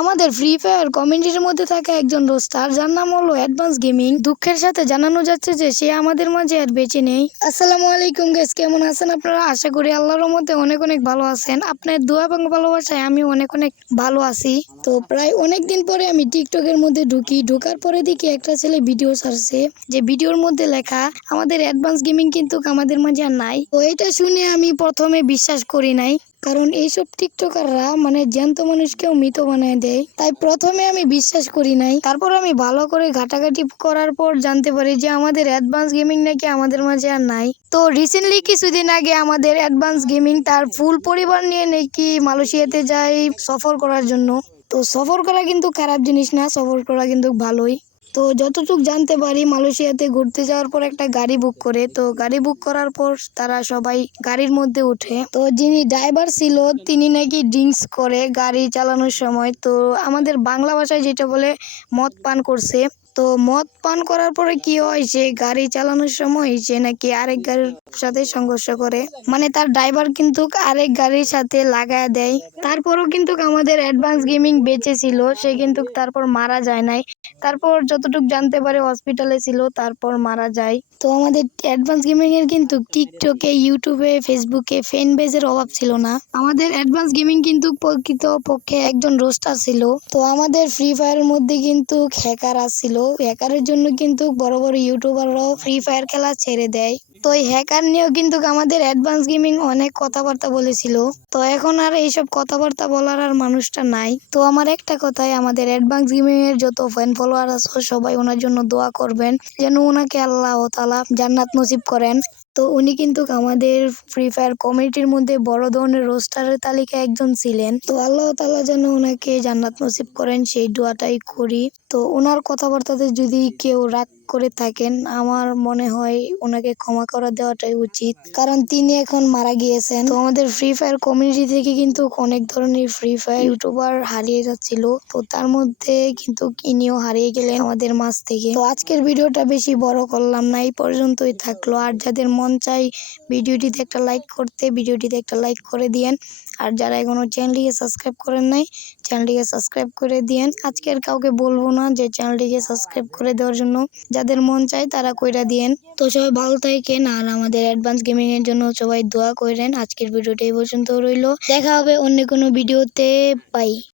আমাদের free fire কমিউনিটির মধ্যে থাকা একজন রোস্টার যার নাম হলো অ্যাডভান্স গেমিং দুঃখের সাথে জানানো যাচ্ছে যে সে আমাদের মাঝে আর বেঁচে নেই। আসসালামু আলাইকুম গাইস, কেমন আছেন আপনারা? আশা করি আল্লাহর রহমতে অনেক অনেক ভালো আছেন। আপনার দোয়া এবং ভালোবাসায় আমি অনেক অনেক ভালো আছি। তো প্রায় অনেক দিন পরে আমি টিকটকের মধ্যে ঢোকার পরে দেখি একটা ছেলে ভিডিও ছাড়ছে, যে ভিডিওর মধ্যে লেখা আমাদের অ্যাডভান্স গেমিং কিন্তু আমাদের মাঝে আর নাই। তো এটা শুনে আমি প্রথমে বিশ্বাস করি নাই, কারণ এইসব টিকটকাররা মানে জ্যান্ত মানুষকেও মৃত বানায় দেয়। তাই প্রথমে আমি বিশ্বাস করি নাই। তারপর আমি ভালো করে ঘাটাঘাটি করার পর জানতে পারি যে আমাদের অ্যাডভান্স গেমিং নাকি আমাদের মাঝে আর নাই। তো রিসেন্টলি কিছুদিন আগে আমাদের অ্যাডভান্স গেমিং তার ফুল পরিবার নিয়ে নাকি মালয়েশিয়াতে যায় সফর করার জন্য। তো সফর করা কিন্তু খারাপ জিনিস না, সফর করা কিন্তু ভালোই। তো যতটুক জানতে পারি মালয়েশিয়াতে ঘুরতে যাওয়ার পর একটা গাড়ি বুক করে, তো গাড়ি বুক করার পর তারা সবাই গাড়ির মধ্যে উঠে। তো যিনি ড্রাইভার ছিল তিনি নাকি ড্রিঙ্কস করে গাড়ি চালানোর সময়, তো আমাদের বাংলা ভাষায় যেটা বলে মদ পান করছে। তো মদ পান করার পরে কি হয়, সে গাড়ি চালানোর সময় সে নাকি আরেক গাড়ির সাথে সংঘর্ষ করে, মানে তার ড্রাইভার কিন্তু আরেক গাড়ির সাথে লাগায় দেয়। তারপরও কিন্তু আমাদের অ্যাডভান্স গেমিং বেঁচে ছিল, সে কিন্তু তারপর মারা যায় নাই। তারপর যতটুকু জানতে পারে হসপিটালে ছিল, তারপর মারা যায়। তো আমাদের অ্যাডভান্স গেমিং এর কিন্তু টিকটকে, ইউটিউবে, ফেসবুকে ফ্যান বেজের অভাব ছিল না। আমাদের অ্যাডভান্স গেমিং কিন্তু প্রকৃত পক্ষে একজন রোস্টার ছিল। তো আমাদের ফ্রি ফায়ারের মধ্যে কিন্তু হ্যাকার আসছিল, হ্যাকারের জন্য কিন্তু বড় বড় ইউটিউবাররাও ফ্রি ফায়ার খেলা ছেড়ে দেয়। তো এই হ্যাকার নিয়েও কিন্তু আমাদের অ্যাডভান্স গেমিং অনেক কথাবার্তা বলেছিল। তো এখন আর এইসব কথাবার্তা বলার আর মানুষটা নাই। তো আমার একটা কথাই, আমাদের অ্যাডভান্স গেমিং এর যত ফ্যান ফলোয়ার আছে সবাই ওনার জন্য দোয়া করবেন, যেন ওনাকে আল্লাহ তাআলা জান্নাত নসিব করেন। তো উনি কিন্তু আমাদের ফ্রি ফায়ার কমিউনিটির মধ্যে বড় ধরনের রোস্টারের তালিকায় একজন ছিলেন। তো আল্লাহ তাআলা যেন ওনাকে জান্নাত নসিব করেন সেই দোয়াটাই করি। তো ওনার কথাবার্তাতে যদি কেউ রাগ করে থাকেন, আমার মনে হয় ওনাকে ক্ষমা করে দেওয়াটাই উচিত, কারণ তিনি এখন মারা গিয়েছেন। তো আমাদের ফ্রি ফায়ার কমিউনিটি থেকে কিন্তু অনেক ধরনের ফ্রি ফায়ার ইউটিউবার হারিয়ে যাচ্ছিল, তো তার মধ্যে কিন্তু ইনিও হারিয়ে গেলেন আমাদের মাঝ থেকে। তো আজকের ভিডিওটা বেশি বড় করলাম না, এই পর্যন্তই থাকলো। আর যাদের মন চাই ভিডিওটিতে একটা লাইক করতে, ভিডিওটিতে একটা লাইক করে দিয়েন। আর যারা এখনো চ্যানেলটিকে সাবস্ক্রাইব করেন নাই, চ্যানেলটিকে সাবস্ক্রাইব করে দিয়েন। আজকে আর কাউকে বলবো না যে চ্যানেলটিকে সাবস্ক্রাইব করে দেওয়ার জন্য, যাদের মন চায় তারা কইরা দিয়েন। তো সবাই ভালো থাকেন, আর আমাদের অ্যাডভান্স গেমিং এর জন্য সবাই দোয়া করেন। আজকের ভিডিওটা এই পর্যন্ত রইলো, দেখা হবে অন্য কোনো ভিডিওতে। বাই।